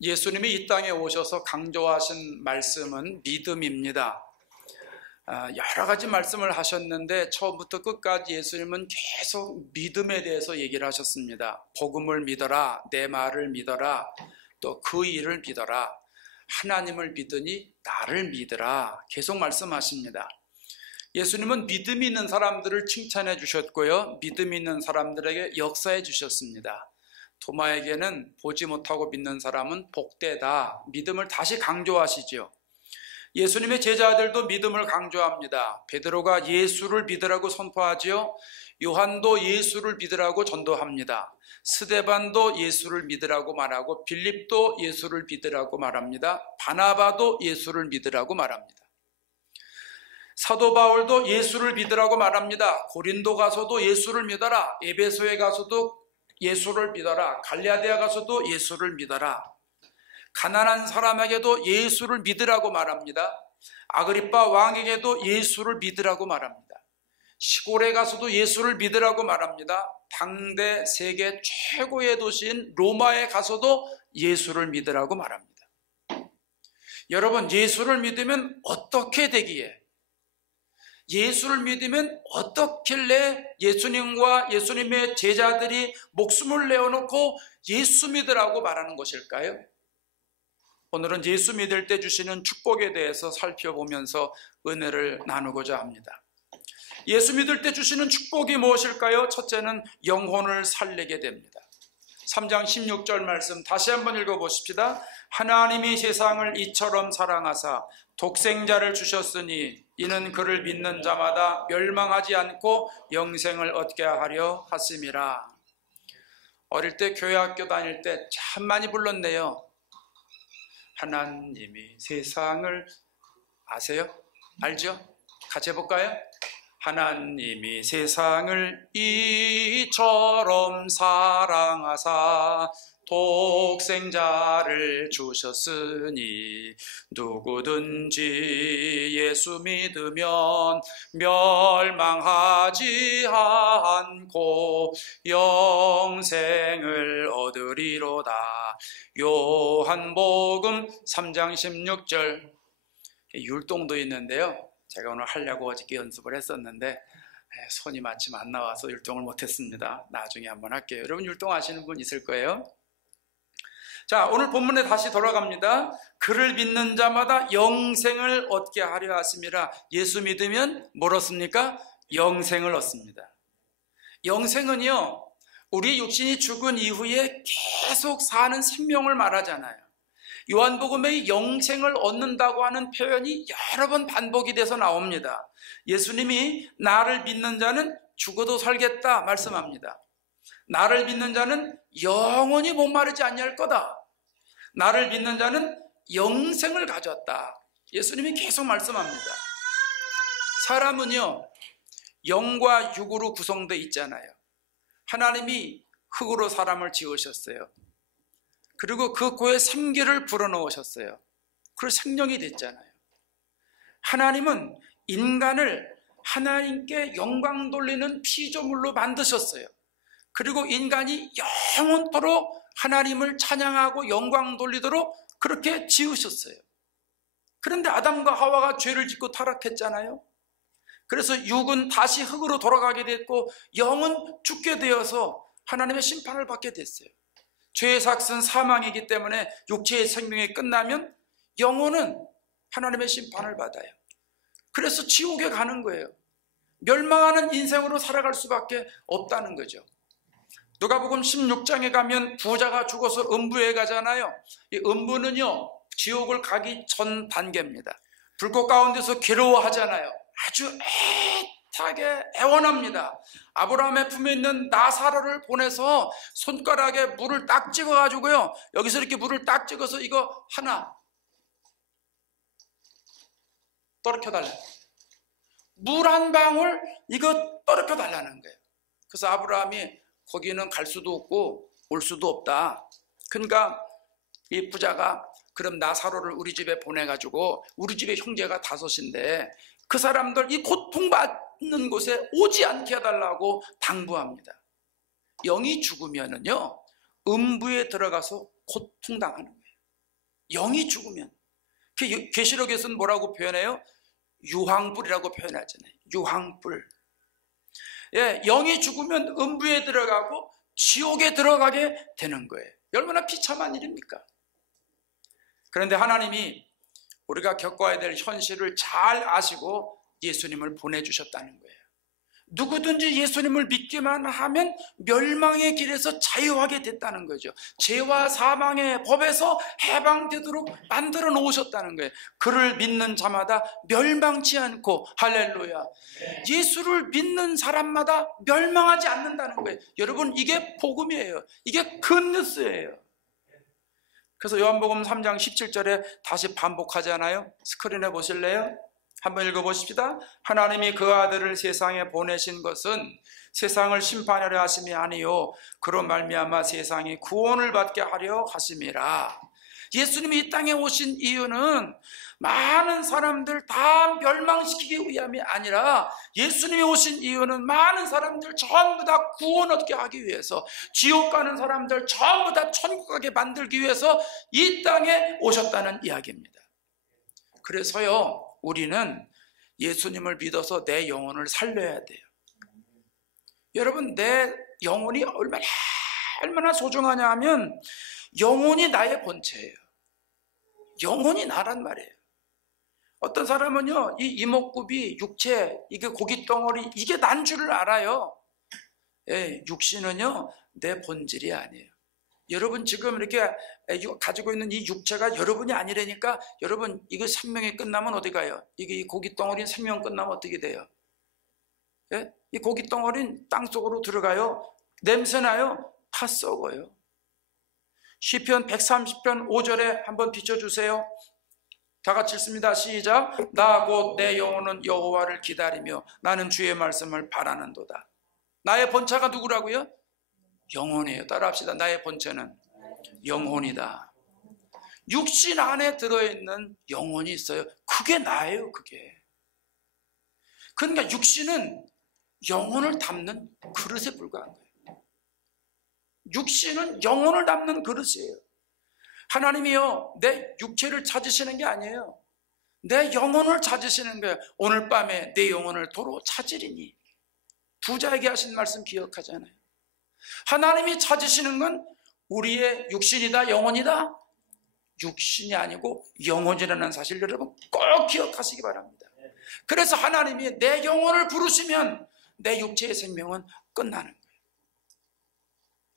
예수님이 이 땅에 오셔서 강조하신 말씀은 믿음입니다. 여러 가지 말씀을 하셨는데 처음부터 끝까지 예수님은 계속 믿음에 대해서 얘기를 하셨습니다. 복음을 믿어라, 내 말을 믿어라, 또 그 일을 믿어라, 하나님을 믿으니 나를 믿으라, 계속 말씀하십니다. 예수님은 믿음 있는 사람들을 칭찬해 주셨고요, 믿음 있는 사람들에게 역사해 주셨습니다. 도마에게는 보지 못하고 믿는 사람은 복되다, 믿음을 다시 강조하시죠. 예수님의 제자들도 믿음을 강조합니다. 베드로가 예수를 믿으라고 선포하지요. 요한도 예수를 믿으라고 전도합니다. 스데반도 예수를 믿으라고 말하고, 빌립도 예수를 믿으라고 말합니다. 바나바도 예수를 믿으라고 말합니다. 사도 바울도 예수를 믿으라고 말합니다. 고린도 가서도 예수를 믿어라, 에베소에 가서도 예수를 믿어라, 갈라디아 가서도 예수를 믿어라. 가난한 사람에게도 예수를 믿으라고 말합니다. 아그리빠 왕에게도 예수를 믿으라고 말합니다. 시골에 가서도 예수를 믿으라고 말합니다. 당대 세계 최고의 도시인 로마에 가서도 예수를 믿으라고 말합니다. 여러분, 예수를 믿으면 어떻게 되기에, 예수를 믿으면 어떻길래 예수님과 예수님의 제자들이 목숨을 내어놓고 예수 믿으라고 말하는 것일까요? 오늘은 예수 믿을 때 주시는 축복에 대해서 살펴보면서 은혜를 나누고자 합니다. 예수 믿을 때 주시는 축복이 무엇일까요? 첫째는 영혼을 살리게 됩니다. 3장 16절 말씀 다시 한번 읽어보십시다. 하나님이 세상을 이처럼 사랑하사 독생자를 주셨으니 이는 그를 믿는 자마다 멸망하지 않고 영생을 얻게 하려 하심이라. 어릴 때 교회 학교 다닐 때 참 많이 불렀네요. 하나님이 세상을, 아세요? 알죠? 같이 해볼까요? 하나님이 세상을 이처럼 사랑하사 독생자를 주셨으니 누구든지 예수 믿으면 멸망하지 않고 영생을 얻으리로다. 요한복음 3장 16절. 율동도 있는데요, 제가 오늘 하려고 어저께 연습을 했었는데 손이 마침 안 나와서 율동을 못했습니다. 나중에 한번 할게요. 여러분 율동 아시는 분 있을 거예요. 자, 오늘 본문에 다시 돌아갑니다. 그를 믿는 자마다 영생을 얻게 하려 하심이라. 예수 믿으면 뭘 얻습니까? 영생을 얻습니다. 영생은요, 우리 육신이 죽은 이후에 계속 사는 생명을 말하잖아요. 요한복음에 영생을 얻는다고 하는 표현이 여러 번 반복이 돼서 나옵니다. 예수님이 나를 믿는 자는 죽어도 살겠다 말씀합니다. 나를 믿는 자는 영원히 목마르지 아니할 거다. 나를 믿는 자는 영생을 가졌다. 예수님이 계속 말씀합니다. 사람은요, 영과 육으로 구성되어 있잖아요. 하나님이 흙으로 사람을 지으셨어요. 그리고 그 코에 생기를 불어넣으셨어요. 그래서 생명이 됐잖아요. 하나님은 인간을 하나님께 영광 돌리는 피조물로 만드셨어요. 그리고 인간이 영원토록 하나님을 찬양하고 영광 돌리도록 그렇게 지으셨어요. 그런데 아담과 하와가 죄를 짓고 타락했잖아요. 그래서 육은 다시 흙으로 돌아가게 됐고 영은 죽게 되어서 하나님의 심판을 받게 됐어요. 죄의 삭은 사망이기 때문에 육체의 생명이 끝나면 영혼은 하나님의 심판을 받아요. 그래서 지옥에 가는 거예요. 멸망하는 인생으로 살아갈 수밖에 없다는 거죠. 누가복음 16장에 가면 부자가 죽어서 음부에 가잖아요. 이 음부는요, 지옥을 가기 전 단계입니다. 불꽃 가운데서 괴로워하잖아요. 아주 애타게 애원합니다. 아브라함의 품에 있는 나사로를 보내서 손가락에 물을 딱 찍어가지고요, 여기서 이렇게 물을 딱 찍어서 이거 하나 떨어켜달라, 물 한 방울 이거 떨어켜달라는 거예요. 그래서 아브라함이 거기는 갈 수도 없고 올 수도 없다. 그러니까 이 부자가 그럼 나사로를 우리 집에 보내가지고, 우리 집에 형제가 5인데 그 사람들 이 고통받는 곳에 오지 않게 해달라고 당부합니다. 영이 죽으면은요, 음부에 들어가서 고통당하는 거예요. 영이 죽으면, 계시록에서는 뭐라고 표현해요? 유황불이라고 표현하잖아요. 유황불. 예, 영이 죽으면 음부에 들어가고 지옥에 들어가게 되는 거예요. 얼마나 비참한 일입니까? 그런데 하나님이 우리가 겪어야 될 현실을 잘 아시고 예수님을 보내주셨다는 거예요. 누구든지 예수님을 믿기만 하면 멸망의 길에서 자유하게 됐다는 거죠. 죄와 사망의 법에서 해방되도록 만들어 놓으셨다는 거예요. 그를 믿는 자마다 멸망치 않고, 할렐루야, 예수를 믿는 사람마다 멸망하지 않는다는 거예요. 여러분, 이게 복음이에요. 이게 굿뉴스예요. 그래서 요한복음 3장 17절에 다시 반복하잖아요. 스크린에 보실래요? 한번 읽어보십시다. 하나님이 그 아들을 세상에 보내신 것은 세상을 심판하려 하심이 아니요 그로 말미암아 세상이 구원을 받게 하려 하심이라. 예수님이 이 땅에 오신 이유는 많은 사람들 다 멸망시키기 위함이 아니라, 예수님이 오신 이유는 많은 사람들 전부 다 구원 얻게 하기 위해서, 지옥 가는 사람들 전부 다 천국 가게 만들기 위해서 이 땅에 오셨다는 이야기입니다. 그래서요, 우리는 예수님을 믿어서 내 영혼을 살려야 돼요. 여러분, 내 영혼이 얼마나 소중하냐 하면, 영혼이 나의 본체예요. 영혼이 나란 말이에요. 어떤 사람은요, 이 이목구비, 육체, 이게 고깃덩어리, 이게 난 줄을 알아요. 예, 육신은요, 내 본질이 아니에요. 여러분 지금 이렇게 가지고 있는 이 육체가 여러분이 아니라니까. 여러분, 이거 생명이 끝나면 어디 가요? 이게 이 고깃덩어리는 생명 끝나면 어떻게 돼요? 예? 이 고깃덩어리는 땅속으로 들어가요. 냄새나요? 다 썩어요. 시편 130편 5절에 한번 비춰주세요. 다 같이 읽습니다. 시작. 나 곧 내 영혼은 여호와를 기다리며 나는 주의 말씀을 바라는도다. 나의 본체가 누구라고요? 영혼이에요. 따라합시다. 나의 본체는 영혼이다. 육신 안에 들어있는 영혼이 있어요. 그게 나예요. 그게. 그러니까 육신은 영혼을 담는 그릇에 불과한 거예요. 육신은 영혼을 담는 그릇이에요. 하나님이요, 내 육체를 찾으시는 게 아니에요. 내 영혼을 찾으시는 거예요. 오늘 밤에 내 영혼을 도로 찾으리니. 부자에게 하신 말씀 기억하잖아요. 하나님이 찾으시는 건 우리의 육신이다, 영혼이다? 육신이 아니고 영혼이라는 사실, 여러분 꼭 기억하시기 바랍니다. 그래서 하나님이 내 영혼을 부르시면 내 육체의 생명은 끝나는 거예요.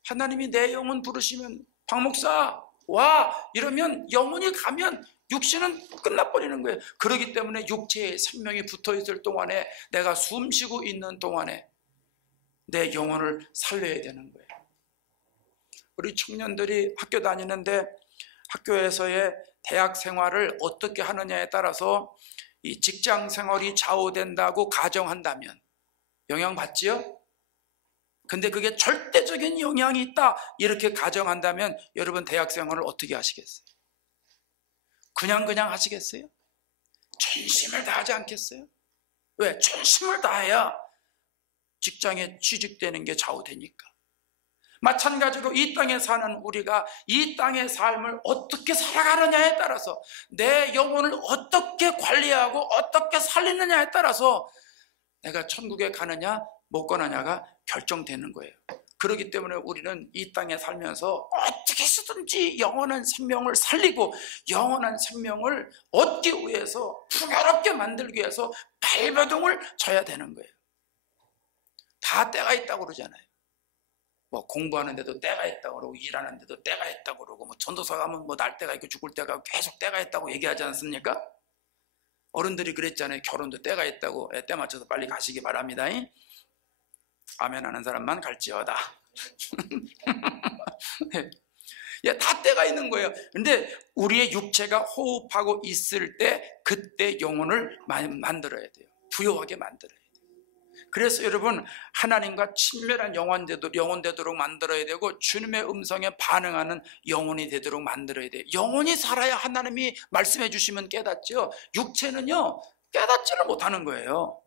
하나님이 내 영혼 부르시면, 박 목사 와 이러면 영혼이 가면 육신은 끝나버리는 거예요. 그렇기 때문에 육체의 생명이 붙어있을 동안에, 내가 숨쉬고 있는 동안에 내 영혼을 살려야 되는 거예요. 우리 청년들이 학교 다니는데 학교에서의 대학 생활을 어떻게 하느냐에 따라서 이 직장 생활이 좌우된다고 가정한다면 영향받지요? 근데 그게 절대적인 영향이 있다 이렇게 가정한다면 여러분 대학 생활을 어떻게 하시겠어요? 그냥 하시겠어요? 전심을 다하지 않겠어요? 왜? 전심을 다해야 직장에 취직되는 게 좌우되니까. 마찬가지로 이 땅에 사는 우리가 이 땅의 삶을 어떻게 살아가느냐에 따라서, 내 영혼을 어떻게 관리하고 어떻게 살리느냐에 따라서 내가 천국에 가느냐 못 가느냐가 결정되는 거예요. 그렇기 때문에 우리는 이 땅에 살면서 어떻게 해서든지 영원한 생명을 살리고 영원한 생명을 얻기 위해서, 풍요롭게 만들기 위해서 발버둥을 쳐야 되는 거예요. 다 때가 있다고 그러잖아요. 뭐 공부하는데도 때가 있다고 그러고, 일하는데도 때가 있다고 그러고, 뭐 전도사 가면 뭐 날 때가 있고 죽을 때가 계속 때가 있다고 얘기하지 않습니까? 어른들이 그랬잖아요. 결혼도 때가 있다고. 때 맞춰서 빨리 가시기 바랍니다. 아멘 하는 사람만 갈지어다. 예, 다 때가 있는 거예요. 근데 우리의 육체가 호흡하고 있을 때 그때 영혼을 만들어야 돼요. 부요하게 만들어야 돼요. 그래서 여러분, 하나님과 친밀한 영혼 되도록 만들어야 되고, 주님의 음성에 반응하는 영혼이 되도록 만들어야 돼요. 영혼이 살아야 하나님이 말씀해 주시면 깨닫죠. 육체는요 깨닫지를 못하는 거예요.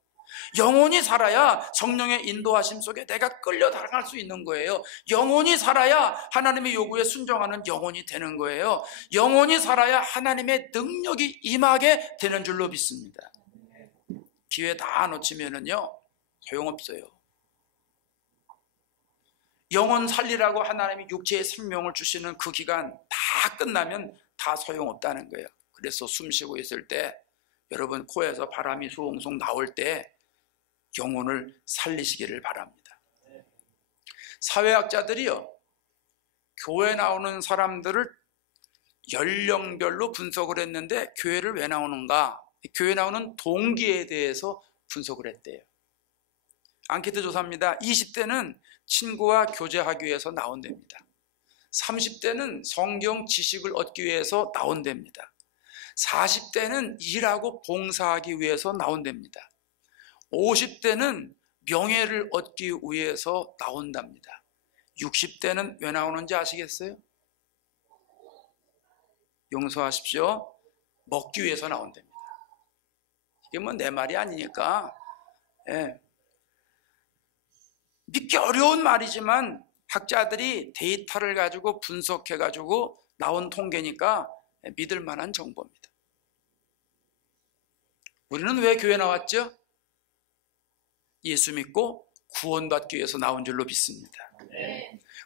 영혼이 살아야 성령의 인도하심 속에 내가 끌려다갈 수 있는 거예요. 영혼이 살아야 하나님의 요구에 순종하는 영혼이 되는 거예요. 영혼이 살아야 하나님의 능력이 임하게 되는 줄로 믿습니다. 기회 다 놓치면은요 소용없어요. 영혼 살리라고 하나님이 육체의 생명을 주시는 그 기간 다 끝나면 다 소용없다는 거예요. 그래서 숨 쉬고 있을 때 여러분 코에서 바람이 수옹수옹 나올 때 영혼을 살리시기를 바랍니다. 사회학자들이요 교회 나오는 사람들을 연령별로 분석을 했는데 교회를 왜 나오는가? 교회 나오는 동기에 대해서 분석을 했대요. 앙케이트 조사입니다. 20대는 친구와 교제하기 위해서 나온답니다. 30대는 성경 지식을 얻기 위해서 나온답니다. 40대는 일하고 봉사하기 위해서 나온답니다. 50대는 명예를 얻기 위해서 나온답니다. 60대는 왜 나오는지 아시겠어요? 용서하십시오. 먹기 위해서 나온답니다. 이게 뭐 내 말이 아니니까 믿기 어려운 말이지만 학자들이 데이터를 가지고 분석해가지고 나온 통계니까 믿을 만한 정보입니다. 우리는 왜 교회 나왔죠? 예수 믿고 구원받기 위해서 나온 줄로 믿습니다.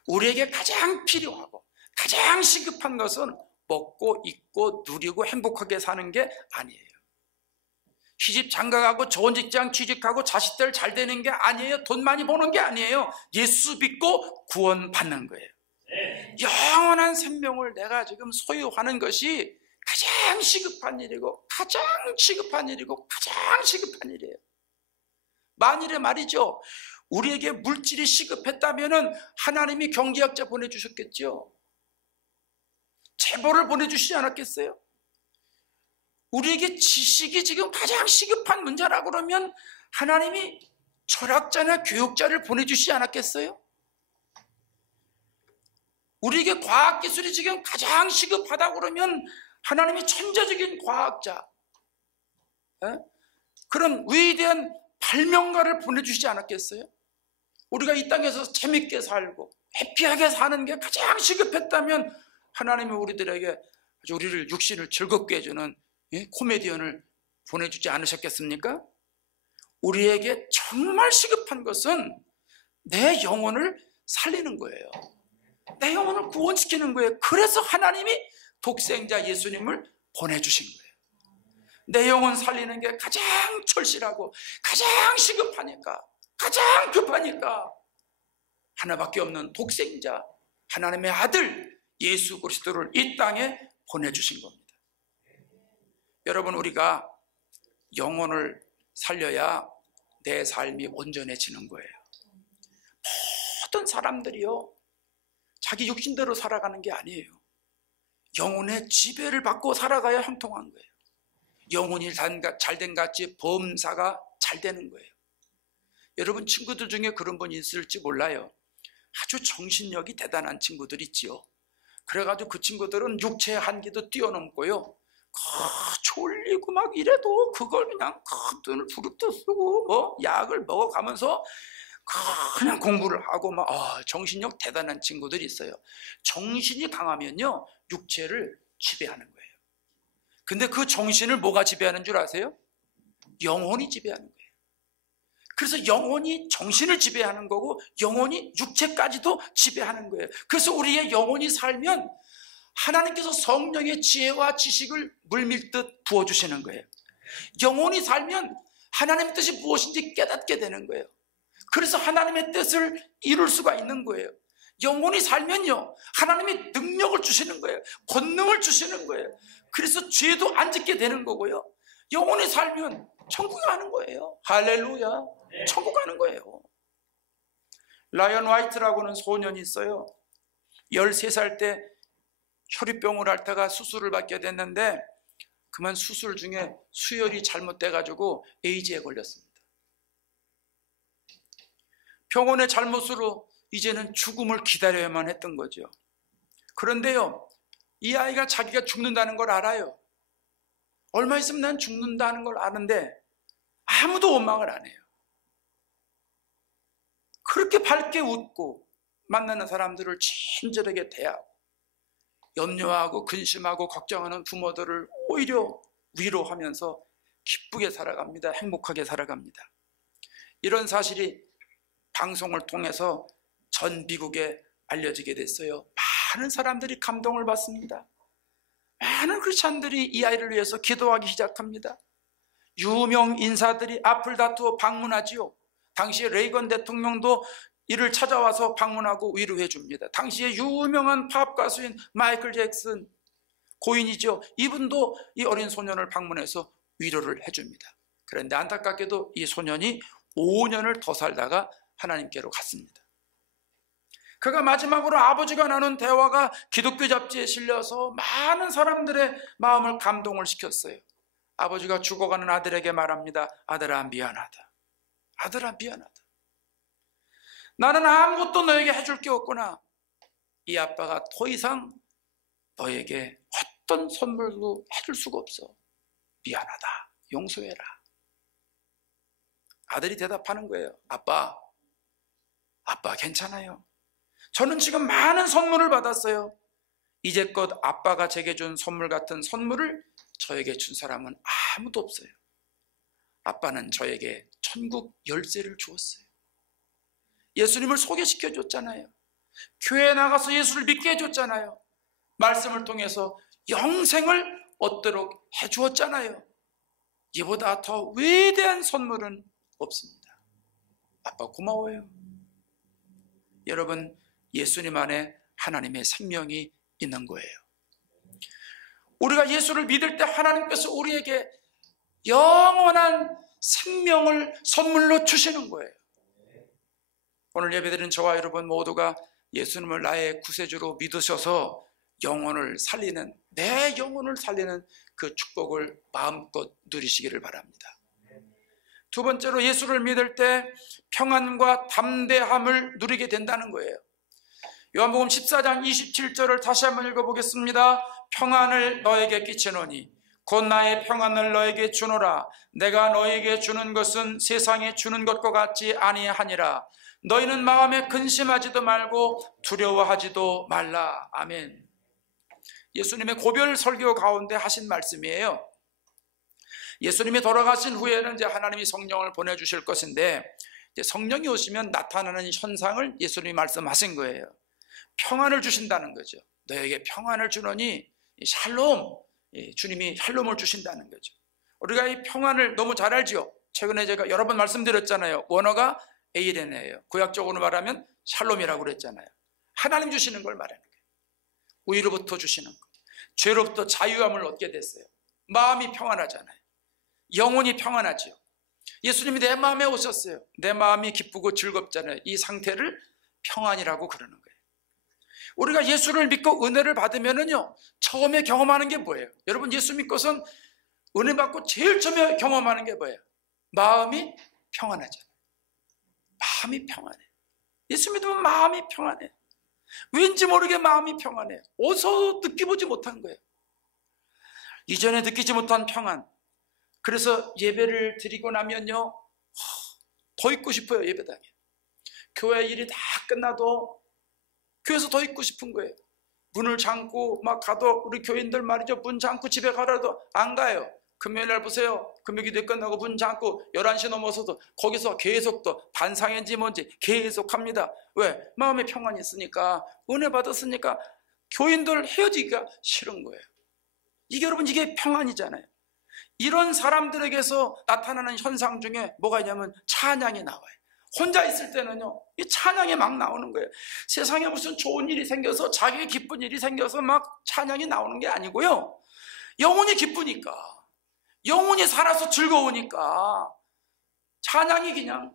우리에게 가장 필요하고 가장 시급한 것은 먹고 입고 누리고 행복하게 사는 게 아니에요. 시집 장가가고 좋은 직장 취직하고 자식들 잘 되는 게 아니에요. 돈 많이 버는 게 아니에요. 예수 믿고 구원받는 거예요. 영원한 생명을 내가 지금 소유하는 것이 가장 시급한 일이고 가장 시급한 일이고 가장 시급한 일이에요. 만일에 말이죠 우리에게 물질이 시급했다면 하나님이 경제학자 보내주셨겠죠. 재벌을 보내주시지 않았겠어요? 우리에게 지식이 지금 가장 시급한 문제라고 그러면 하나님이 철학자나 교육자를 보내주시지 않았겠어요? 우리에게 과학기술이 지금 가장 시급하다고 그러면 하나님이 천재적인 과학자, 그런 위대한 발명가를 보내주시지 않았겠어요? 우리가 이 땅에서 재밌게 살고 해피하게 사는 게 가장 시급했다면 하나님이 우리들에게 우리를 육신을 즐겁게 해주는 코미디언을 보내주지 않으셨겠습니까? 우리에게 정말 시급한 것은 내 영혼을 살리는 거예요. 내 영혼을 구원시키는 거예요. 그래서 하나님이 독생자 예수님을 보내주신 거예요. 내 영혼 살리는 게 가장 절실하고 가장 시급하니까 가장 급하니까 하나밖에 없는 독생자 하나님의 아들 예수 그리스도를 이 땅에 보내주신 겁니다. 여러분 우리가 영혼을 살려야 내 삶이 온전해지는 거예요. 모든 사람들이요 자기 육신대로 살아가는 게 아니에요. 영혼의 지배를 받고 살아가야 형통한 거예요. 영혼이 잘된 같이 범사가 잘 되는 거예요. 여러분 친구들 중에 그런 분이 있을지 몰라요. 아주 정신력이 대단한 친구들 있지요. 그래가지고 그 친구들은 육체의 한계도 뛰어넘고요 졸리고 막 이래도 그걸 그냥 눈을 부릅뜨 쓰고 약을 먹어가면서 그냥 공부를 하고 막 정신력 대단한 친구들이 있어요. 정신이 강하면요 육체를 지배하는 거예요. 근데 그 정신을 뭐가 지배하는 줄 아세요? 영혼이 지배하는 거예요. 그래서 영혼이 정신을 지배하는 거고 영혼이 육체까지도 지배하는 거예요. 그래서 우리의 영혼이 살면 하나님께서 성령의 지혜와 지식을 물밀듯 부어주시는 거예요. 영혼이 살면 하나님의 뜻이 무엇인지 깨닫게 되는 거예요. 그래서 하나님의 뜻을 이룰 수가 있는 거예요. 영혼이 살면요 하나님이 능력을 주시는 거예요. 권능을 주시는 거예요. 그래서 죄도 안 짓게 되는 거고요. 영혼이 살면 천국에 가는 거예요. 할렐루야. 천국 가는 거예요. 라이언 화이트라고는 소년이 있어요. 13살 때 혈유병을 앓다가 수술을 받게 됐는데 그만 수술 중에 수혈이 잘못돼가지고 에이즈에 걸렸습니다. 병원의 잘못으로 이제는 죽음을 기다려야만 했던 거죠. 그런데요 이 아이가 자기가 죽는다는 걸 알아요. 얼마 있으면 난 죽는다는 걸 아는데 아무도 원망을 안 해요. 그렇게 밝게 웃고 만나는 사람들을 친절하게 대하고 염려하고 근심하고 걱정하는 부모들을 오히려 위로하면서 기쁘게 살아갑니다. 행복하게 살아갑니다. 이런 사실이 방송을 통해서 전 미국에 알려지게 됐어요. 많은 사람들이 감동을 받습니다. 많은 크리스찬들이 이 아이를 위해서 기도하기 시작합니다. 유명 인사들이 앞을 다투어 방문하지요. 당시에 레이건 대통령도 이를 찾아와서 방문하고 위로해 줍니다. 당시에 유명한 팝 가수인 마이클 잭슨, 고인이죠. 이분도 이 어린 소년을 방문해서 위로를 해줍니다. 그런데 안타깝게도 이 소년이 5년을 더 살다가 하나님께로 갔습니다. 그가 마지막으로 아버지가 나눈 대화가 기독교 잡지에 실려서 많은 사람들의 마음을 감동을 시켰어요. 아버지가 죽어가는 아들에게 말합니다. 아들아 미안하다. 아들아 미안하다. 나는 아무것도 너에게 해줄 게 없구나. 이 아빠가 더 이상 너에게 어떤 선물도 해줄 수가 없어. 미안하다. 용서해라. 아들이 대답하는 거예요. 아빠 괜찮아요. 저는 지금 많은 선물을 받았어요. 이제껏 아빠가 제게 준 선물 같은 선물을 저에게 준 사람은 아무도 없어요. 아빠는 저에게 천국 열쇠를 주었어요. 예수님을 소개시켜 줬잖아요. 교회에 나가서 예수를 믿게 해줬잖아요. 말씀을 통해서 영생을 얻도록 해주었잖아요. 이보다 더 위대한 선물은 없습니다. 아빠 고마워요. 여러분, 예수님 안에 하나님의 생명이 있는 거예요. 우리가 예수를 믿을 때 하나님께서 우리에게 영원한 생명을 선물로 주시는 거예요. 오늘 예배드린 저와 여러분 모두가 예수님을 나의 구세주로 믿으셔서 영혼을 살리는, 내 영혼을 살리는 그 축복을 마음껏 누리시기를 바랍니다. 두 번째로 예수를 믿을 때 평안과 담대함을 누리게 된다는 거예요. 요한복음 14장 27절을 다시 한번 읽어보겠습니다. 평안을 너에게 끼치노니 곧 나의 평안을 너에게 주노라. 내가 너에게 주는 것은 세상에 주는 것과 같지 아니하니라. 너희는 마음에 근심하지도 말고 두려워하지도 말라. 아멘. 예수님의 고별 설교 가운데 하신 말씀이에요. 예수님이 돌아가신 후에는 이제 하나님이 성령을 보내주실 것인데, 이제 성령이 오시면 나타나는 현상을 예수님이 말씀하신 거예요. 평안을 주신다는 거죠. 너에게 평안을 주노니 샬롬, 주님이 샬롬을 주신다는 거죠. 우리가 이 평안을 너무 잘 알죠. 최근에 제가 여러 번 말씀드렸잖아요. 원어가 에이레네예요. 구약적으로 말하면 샬롬이라고 그랬잖아요. 하나님 주시는 걸 말하는 거예요. 위로부터 주시는 거. 죄로부터 자유함을 얻게 됐어요. 마음이 평안하잖아요. 영혼이 평안하죠. 예수님이 내 마음에 오셨어요. 내 마음이 기쁘고 즐겁잖아요. 이 상태를 평안이라고 그러는 거예요. 우리가 예수를 믿고 은혜를 받으면은요, 처음에 경험하는 게 뭐예요? 여러분, 예수 믿고선 은혜 받고 제일 처음에 경험하는 게 뭐예요? 마음이 평안하잖아요. 마음이 평안해. 예수 믿으면 마음이 평안해. 왠지 모르게 마음이 평안해. 어서 느껴보지 못한 거예요. 이전에 느끼지 못한 평안. 그래서 예배를 드리고 나면요, 더 있고 싶어요. 예배당에. 교회 일이 다 끝나도 교회에서 더 있고 싶은 거예요. 문을 잠고 막 가도 우리 교인들 말이죠, 문 잠고 집에 가라도 안 가요. 금요일날 보세요. 금요기도 끝나고 문 잠고 11시 넘어서도 거기서 계속 또 반상인지 뭔지 계속 합니다. 왜? 마음에 평안이 있으니까, 은혜 받았으니까 교인들 헤어지기가 싫은 거예요. 이게 여러분, 이게 평안이잖아요. 이런 사람들에게서 나타나는 현상 중에 뭐가 있냐면 찬양이 나와요. 혼자 있을 때는요, 이 찬양이 막 나오는 거예요. 세상에 무슨 좋은 일이 생겨서, 자기가 기쁜 일이 생겨서 막 찬양이 나오는 게 아니고요, 영혼이 기쁘니까, 영혼이 살아서 즐거우니까 찬양이 그냥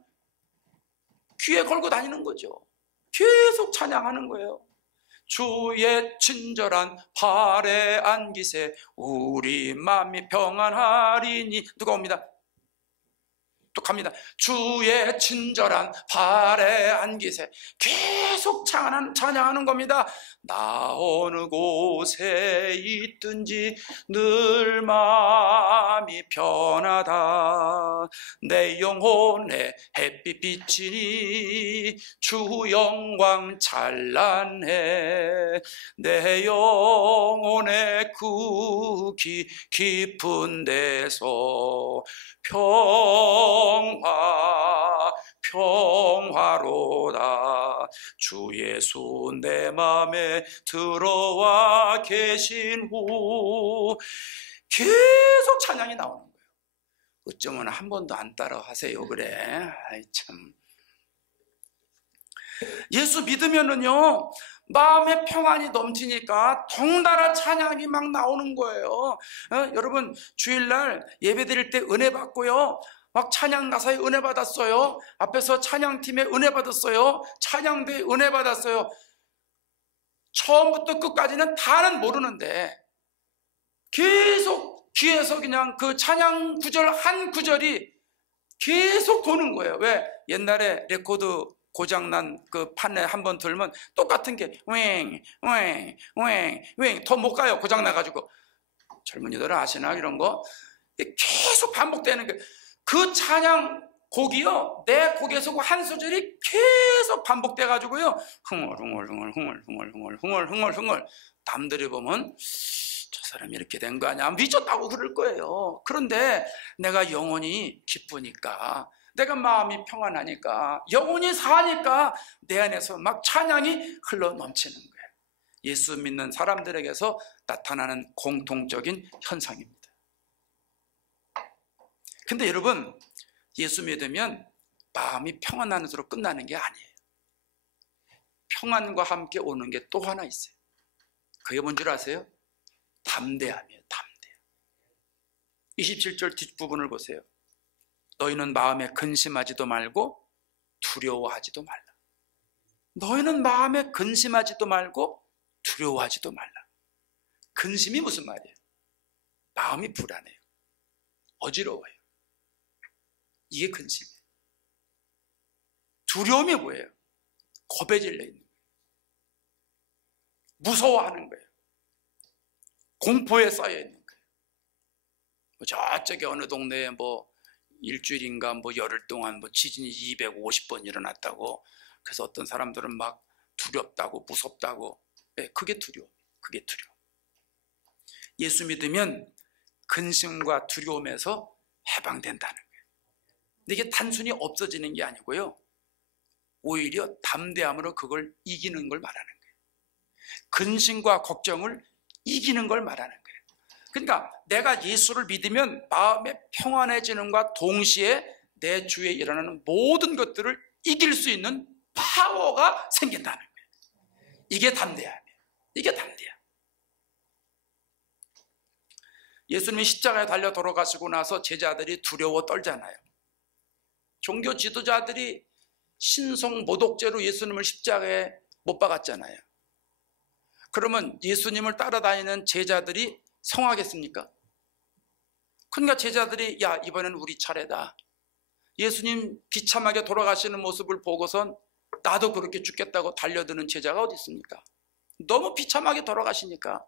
귀에 걸고 다니는 거죠. 계속 찬양하는 거예요. 주의 친절한 발에 안기세 우리 마음이 평안하리니. 누가 옵니다. 또 갑니다. 주의 친절한 발에 안기세. 계속 찬양하는 겁니다. 나 어느 곳에 있든지 늘 마음이 편하다. 내 영혼에 햇빛 비치니 주 영광 찬란해. 내 영혼의 그 깊은 데서 평화로다. 주 예수 내 맘에 들어와 계신 후. 계속 찬양이 나오는 거예요. 어쩌면 한 번도 안 따라 하세요. 그래. 아이 참. 예수 믿으면은요, 마음의 평안이 넘치니까 덩달아 찬양이 막 나오는 거예요. 여러분, 주일날 예배 드릴 때 은혜 받고요, 막 찬양 나사에 은혜 받았어요. 앞에서 찬양팀에 은혜 받았어요. 찬양대에 은혜 받았어요. 처음부터 끝까지는 다는 모르는데 계속 귀에서 그냥 그 찬양 구절 한 구절이 계속 도는 거예요. 왜? 옛날에 레코드 고장난 그 판에 한번 들면 똑같은 게 더 못 가요. 고장나가지고. 젊은이들은 아시나 이런 거? 계속 반복되는 게, 그 찬양 곡이요, 내 곡에서 한 소절이 계속 반복돼가지고요, 흥얼. 남들이 보면 저 사람이 이렇게 된 거 아니야, 미쳤다고 그럴 거예요. 그런데 내가 영혼이 기쁘니까, 내가 마음이 평안하니까, 영혼이 사니까 내 안에서 막 찬양이 흘러 넘치는 거예요. 예수 믿는 사람들에게서 나타나는 공통적인 현상입니다. 근데 여러분, 예수 믿으면 마음이 평안한 것으로 끝나는 게 아니에요. 평안과 함께 오는 게 또 하나 있어요. 그게 뭔 줄 아세요? 담대함이에요. 담대함. 27절 뒷부분을 보세요. 너희는 마음에 근심하지도 말고 두려워하지도 말라. 너희는 마음에 근심하지도 말고 두려워하지도 말라. 근심이 무슨 말이에요? 마음이 불안해요. 어지러워요. 이게 근심이에요. 두려움이 뭐예요? 겁에 질려 있는 거예요. 무서워하는 거예요. 공포에 쌓여 있는 거예요. 저쪽에 어느 동네에 일주일인가 열흘 동안 지진이 250번 일어났다고. 그래서 어떤 사람들은 막 두렵다고, 무섭다고. 네, 그게 두려움. 그게 두려움. 예수 믿으면 근심과 두려움에서 해방된다는 거예요. 근데 이게 단순히 없어지는 게 아니고요, 오히려 담대함으로 그걸 이기는 걸 말하는 거예요. 근심과 걱정을 이기는 걸 말하는 거예요. 그러니까 내가 예수를 믿으면 마음에 평안해지는과 동시에 내 주위에 일어나는 모든 것들을 이길 수 있는 파워가 생긴다는 거예요. 이게 담대함이에요. 이게 담대함. 예수님이 십자가에 달려 돌아가시고 나서 제자들이 두려워 떨잖아요. 종교 지도자들이 신성 모독죄로 예수님을 십자가에 못 박았잖아요. 그러면 예수님을 따라다니는 제자들이 성하겠습니까? 그러니까 제자들이, 야, 이번엔 우리 차례다. 예수님 비참하게 돌아가시는 모습을 보고선 나도 그렇게 죽겠다고 달려드는 제자가 어디 있습니까? 너무 비참하게 돌아가시니까.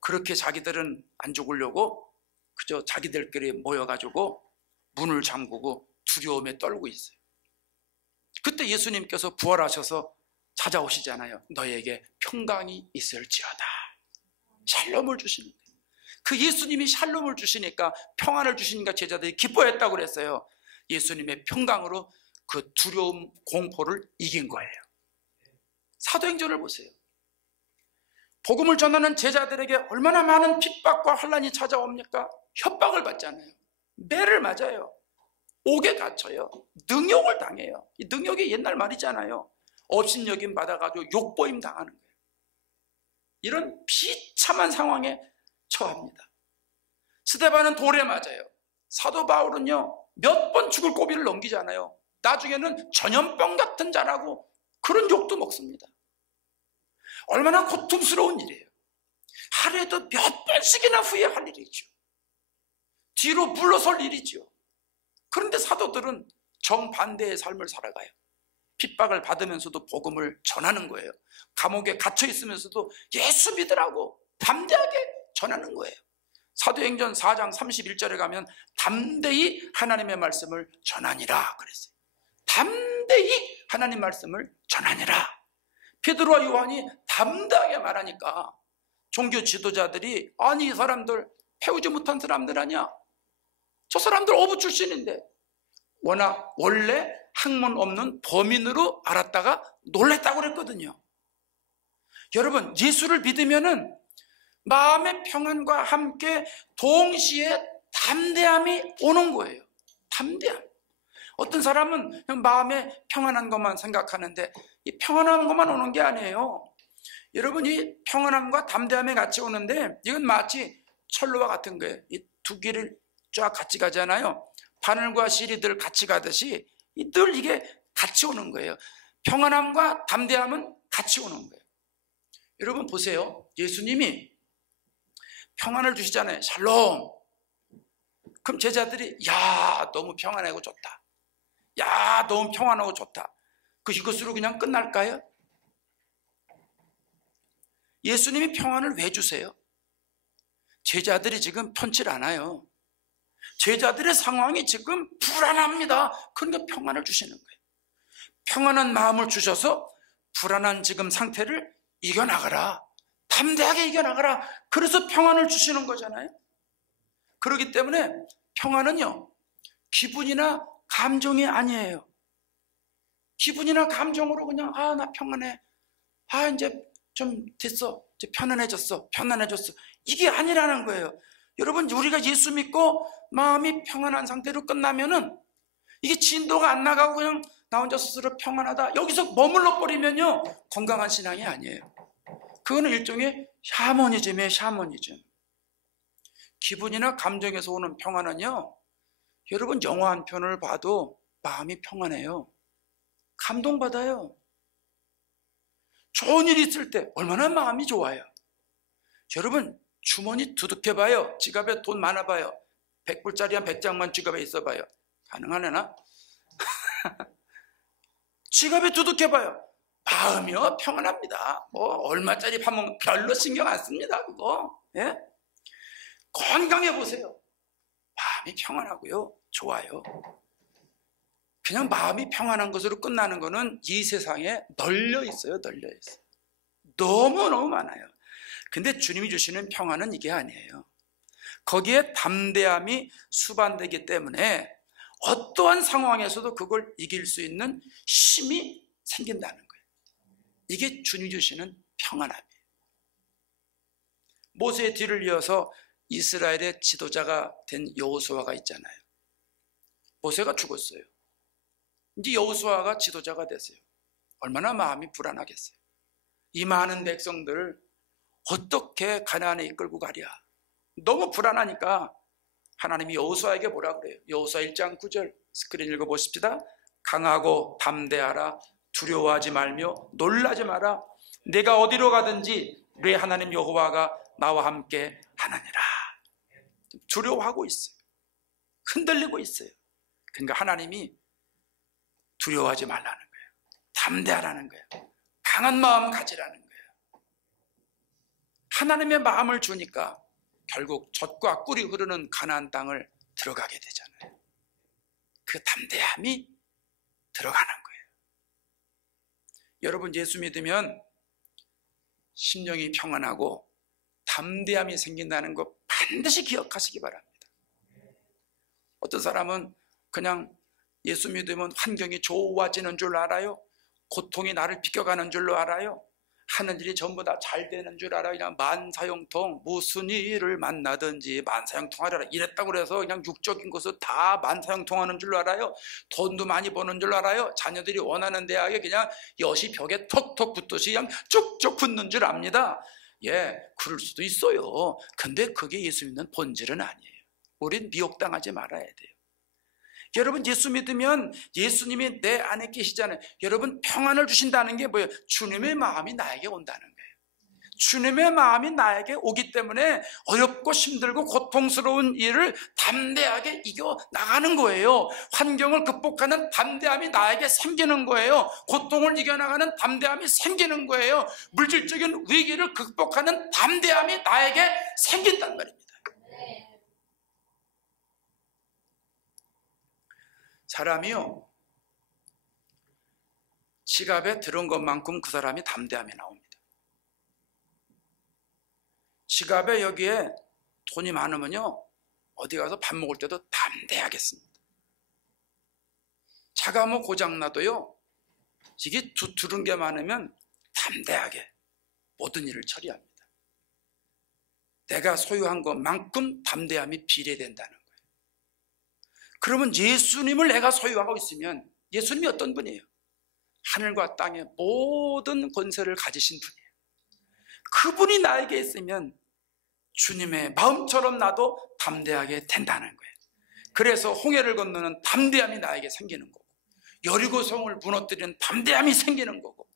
그렇게 자기들은 안 죽으려고 그저 자기들끼리 모여가지고 문을 잠그고 두려움에 떨고 있어요. 그때 예수님께서 부활하셔서 찾아오시잖아요. 너에게 평강이 있을지어다. 샬롬을 주시는 거예요. 그 예수님이 샬롬을 주시니까, 평안을 주시니까 제자들이 기뻐했다고 그랬어요. 예수님의 평강으로 그 두려움, 공포를 이긴 거예요. 사도행전을 보세요. 복음을 전하는 제자들에게 얼마나 많은 핍박과 환난이 찾아옵니까? 협박을 받잖아요. 매를 맞아요. 옥에 갇혀요. 능욕을 당해요. 이 능욕이 옛날 말이잖아요. 업신여김 받아가지고 욕보임 당하는 거예요. 이런 비참한 상황에 처합니다. 스데반은 돌에 맞아요. 사도 바울은요, 몇 번 죽을 고비를 넘기잖아요. 나중에는 전염병 같은 자라고 그런 욕도 먹습니다. 얼마나 고통스러운 일이에요. 하루에도 몇 번씩이나 후회할 일이죠. 뒤로 물러설 일이죠. 그런데 사도들은 정반대의 삶을 살아가요. 핍박을 받으면서도 복음을 전하는 거예요. 감옥에 갇혀 있으면서도 예수 믿으라고 담대하게 전하는 거예요. 사도행전 4장 31절에 가면 담대히 하나님의 말씀을 전하니라 그랬어요. 담대히 하나님 말씀을 전하니라. 베드로와 요한이 담대하게 말하니까 종교 지도자들이 아니 이 사람들 배우지 못한 사람들 아니야? 저 사람들 어부 출신인데 워낙 원래 학문 없는 범인으로 알았다가 놀랬다고 그랬거든요. 여러분, 예수를 믿으면은 마음의 평안과 함께 동시에 담대함이 오는 거예요. 담대함. 어떤 사람은 그냥 마음에 평안한 것만 생각하는데 이 평안한 것만 오는 게 아니에요. 여러분, 이 평안함과 담대함이 같이 오는데 이건 마치 철로와 같은 거예요. 이 두 길을 쫙 같이 가잖아요. 바늘과 실이 늘 같이 가듯이 늘 이게 같이 오는 거예요. 평안함과 담대함은 같이 오는 거예요. 여러분 보세요. 예수님이 평안을 주시잖아요. 샬롬. 그럼 제자들이 야 너무 평안하고 좋다. 야 너무 평안하고 좋다. 이것으로 그냥 끝날까요? 예수님이 평안을 왜 주세요? 제자들이 지금 편치 않아요. 제자들의 상황이 지금 불안합니다. 그러니까 평안을 주시는 거예요. 평안한 마음을 주셔서 불안한 지금 상태를 이겨나가라. 담대하게 이겨나가라. 그래서 평안을 주시는 거잖아요. 그렇기 때문에 평안은요, 기분이나 감정이 아니에요. 기분이나 감정으로 그냥 나 평안해. 이제 좀 됐어. 이제 편안해졌어. 이게 아니라는 거예요. 여러분, 우리가 예수 믿고 마음이 평안한 상태로 끝나면은 이게 진도가 안 나가고 그냥 나 혼자 스스로 평안하다 여기서 머물러 버리면요 건강한 신앙이 아니에요. 그거는 일종의 샤머니즘이에요. 샤머니즘. 기분이나 감정에서 오는 평안은요, 여러분 영화 한 편을 봐도 마음이 평안해요. 감동받아요. 좋은 일이 있을 때 얼마나 마음이 좋아요. 여러분 주머니 두둑해봐요. 지갑에 돈 많아봐요. 100불짜리 한 100장만 지갑에 있어봐요. 가능하려나? 지갑에 두둑해봐요. 마음이요 평안합니다. 얼마짜리 파면 별로 신경 안 씁니다. 그거. 예? 건강해 보세요. 마음이 평안하고요. 좋아요. 그냥 마음이 평안한 것으로 끝나는 거는 이 세상에 널려 있어요. 너무너무 많아요. 근데 주님이 주시는 평안은 이게 아니에요. 거기에 담대함이 수반되기 때문에 어떠한 상황에서도 그걸 이길 수 있는 힘이 생긴다는 거예요. 이게 주님이 주시는 평안함이에요. 모세의 뒤를 이어서 이스라엘의 지도자가 된 여호수아가 있잖아요. 모세가 죽었어요. 이제 여호수아가 지도자가 됐어요. 얼마나 마음이 불안하겠어요. 이 많은 백성들을 어떻게 가나안에 이끌고 가랴. 너무 불안하니까 하나님이 여호수아에게 뭐라 그래요? 여호수아 1장 9절 스크린 읽어보십시다. 강하고 담대하라. 두려워하지 말며 놀라지 마라. 내가 어디로 가든지 우리 하나님 여호와가 나와 함께 하나니라. 두려워하고 있어요. 흔들리고 있어요. 그러니까 하나님이 두려워하지 말라는 거예요. 담대하라는 거예요. 강한 마음 가지라는 거예요. 하나님의 마음을 주니까 결국 젖과 꿀이 흐르는 가나안 땅을 들어가게 되잖아요. 그 담대함이 들어가는 거예요. 여러분 예수 믿으면 심령이 평안하고 담대함이 생긴다는 거 반드시 기억하시기 바랍니다. 어떤 사람은 그냥 예수 믿으면 환경이 좋아지는 줄 알아요. 고통이 나를 비껴가는 줄로 알아요. 하는 일이 전부 다 잘 되는 줄 알아요. 그냥 만사형통, 무슨 일을 만나든지 만사형통하라 이랬다고 그래서 그냥 육적인 것을 다 만사형통하는 줄로 알아요. 돈도 많이 버는 줄로 알아요. 자녀들이 원하는 대학에 그냥 엿이 벽에 톡톡 붙듯이 그냥 쭉쭉 붙는 줄 압니다. 예, 그럴 수도 있어요. 근데 그게 예수 믿는 본질은 아니에요. 우린 미혹당하지 말아야 돼요. 여러분 예수 믿으면 예수님이 내 안에 계시잖아요. 여러분 평안을 주신다는 게 뭐예요? 주님의 마음이 나에게 온다는 거예요. 주님의 마음이 나에게 오기 때문에 어렵고 힘들고 고통스러운 일을 담대하게 이겨나가는 거예요. 환경을 극복하는 담대함이 나에게 생기는 거예요. 고통을 이겨나가는 담대함이 생기는 거예요. 물질적인 위기를 극복하는 담대함이 나에게 생긴단 말입니다. 사람이요, 지갑에 들은 것만큼 그 사람이 담대함이 나옵니다. 지갑에 여기에 돈이 많으면요, 어디 가서 밥 먹을 때도 담대하겠습니다. 차가 뭐 고장나도요, 이게 들은 게 많으면 담대하게 모든 일을 처리합니다. 내가 소유한 것만큼 담대함이 비례된다는 거예요. 그러면 예수님을 내가 소유하고 있으면, 예수님이 어떤 분이에요? 하늘과 땅의 모든 권세를 가지신 분이에요. 그분이 나에게 있으면 주님의 마음처럼 나도 담대하게 된다는 거예요. 그래서 홍해를 건너는 담대함이 나에게 생기는 거고, 여리고성을 무너뜨리는 담대함이 생기는 거고,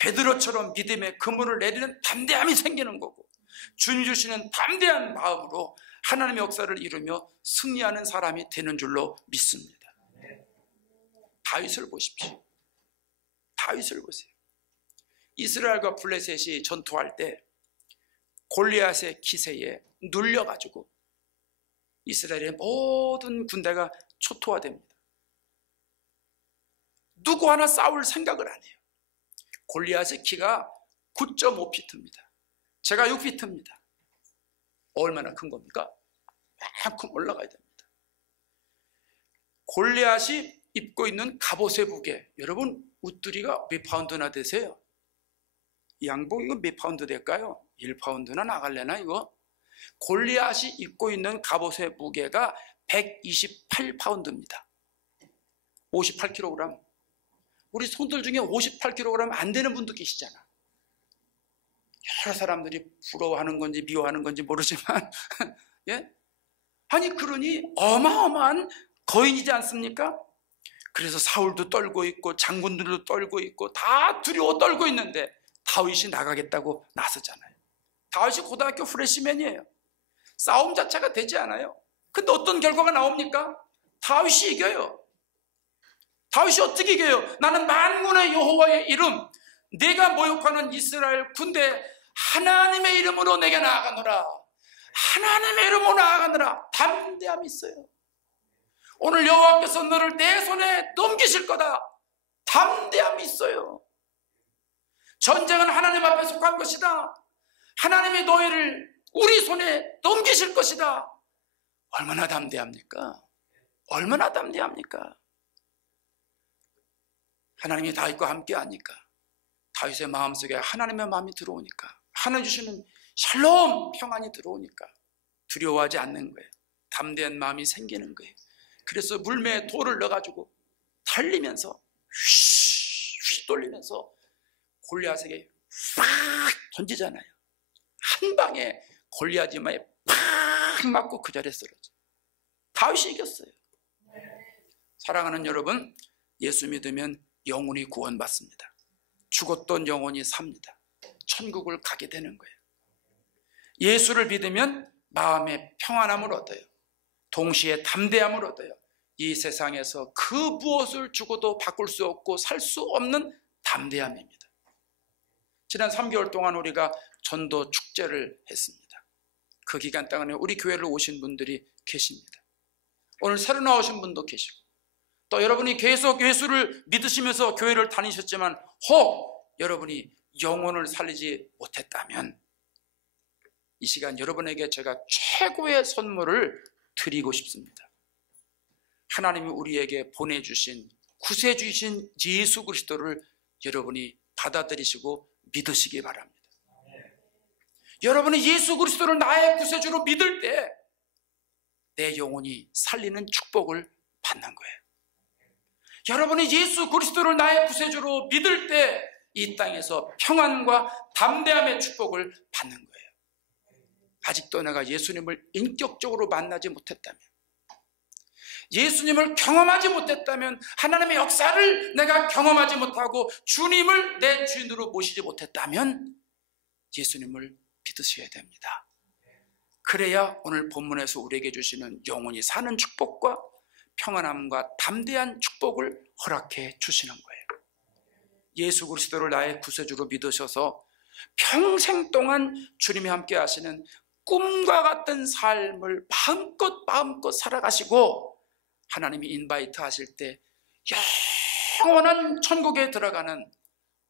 베드로처럼 믿음의 그물을 내리는 담대함이 생기는 거고, 주님 주시는 담대한 마음으로 하나님의 역사를 이루며 승리하는 사람이 되는 줄로 믿습니다. 다윗을 보십시오. 다윗을 보세요. 이스라엘과 블레셋이 전투할 때 골리앗의 기세에 눌려가지고 이스라엘의 모든 군대가 초토화됩니다. 누구 하나 싸울 생각을 안 해요. 골리앗의 키가 9.5피트입니다. 제가 6피트입니다. 얼마나 큰 겁니까? 만큼 올라가야 됩니다. 골리앗이 입고 있는 갑옷의 무게, 여러분 웃두리가 몇 파운드나 되세요? 양복 이거 몇 파운드 될까요? 1파운드나 나갈래나 이거? 골리앗이 입고 있는 갑옷의 무게가 128파운드입니다. 58kg. 우리 손들 중에 58kg 안 되는 분도 계시잖아. 여러 사람들이 부러워하는 건지 미워하는 건지 모르지만 예? 아니 그러니 어마어마한 거인이지 않습니까? 그래서 사울도 떨고 있고 장군들도 떨고 있고 다 두려워 떨고 있는데 다윗이 나가겠다고 나서잖아요. 다윗이 고등학교 프레시맨이에요. 싸움 자체가 되지 않아요. 근데 어떤 결과가 나옵니까? 다윗이 이겨요. 다윗이 어떻게 이겨요? 나는 만군의 여호와의 이름, 내가 모욕하는 이스라엘 군대 하나님의 이름으로 내게 나아가노라. 하나님의 이름으로 나아가노라. 담대함이 있어요. 오늘 여호와께서 너를 내 손에 넘기실 거다. 담대함이 있어요. 전쟁은 하나님 앞에 속한 것이다. 하나님이 너희를 우리 손에 넘기실 것이다. 얼마나 담대합니까? 얼마나 담대합니까? 하나님이 다윗과 함께 하니까, 다윗의 마음속에 하나님의 마음이 들어오니까, 하나님 주시는 샬롬 평안이 들어오니까 두려워하지 않는 거예요. 담대한 마음이 생기는 거예요. 그래서 물매에 돌을 넣어가지고 달리면서 휘 돌리면서 골리앗에게 팍 던지잖아요. 한 방에 골리앗이 이마에 팍 맞고 그 자리에 쓰러져. 다윗이 이겼어요. 사랑하는 여러분, 예수 믿으면 영혼이 구원받습니다. 죽었던 영혼이 삽니다. 천국을 가게 되는 거예요. 예수를 믿으면 마음의 평안함을 얻어요. 동시에 담대함을 얻어요. 이 세상에서 그 무엇을 주고도 바꿀 수 없고 살 수 없는 담대함입니다. 지난 3개월 동안 우리가 전도 축제를 했습니다. 그 기간 동안에 우리 교회를 오신 분들이 계십니다. 오늘 새로 나오신 분도 계시고, 또 여러분이 계속 예수를 믿으시면서 교회를 다니셨지만 혹 여러분이 영혼을 살리지 못했다면 이 시간 여러분에게 제가 최고의 선물을 드리고 싶습니다. 하나님이 우리에게 보내주신 구세주이신 예수 그리스도를 여러분이 받아들이시고 믿으시기 바랍니다. 여러분이 예수 그리스도를 나의 구세주로 믿을 때 내 영혼이 살리는 축복을 받는 거예요. 여러분이 예수 그리스도를 나의 구세주로 믿을 때 이 땅에서 평안과 담대함의 축복을 받는 거예요. 아직도 내가 예수님을 인격적으로 만나지 못했다면, 예수님을 경험하지 못했다면, 하나님의 역사를 내가 경험하지 못하고 주님을 내 주인으로 모시지 못했다면 예수님을 믿으셔야 됩니다. 그래야 오늘 본문에서 우리에게 주시는 영원히 사는 축복과 평안함과 담대한 축복을 허락해 주시는 거예요. 예수 그리스도를 나의 구세주로 믿으셔서 평생 동안 주님이 함께 하시는 꿈과 같은 삶을 마음껏 살아가시고 하나님이 인바이트 하실 때 영원한 천국에 들어가는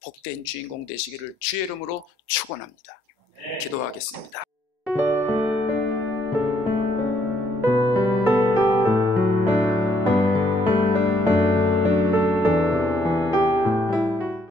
복된 주인공 되시기를 주의 이름으로 축원합니다. 기도하겠습니다.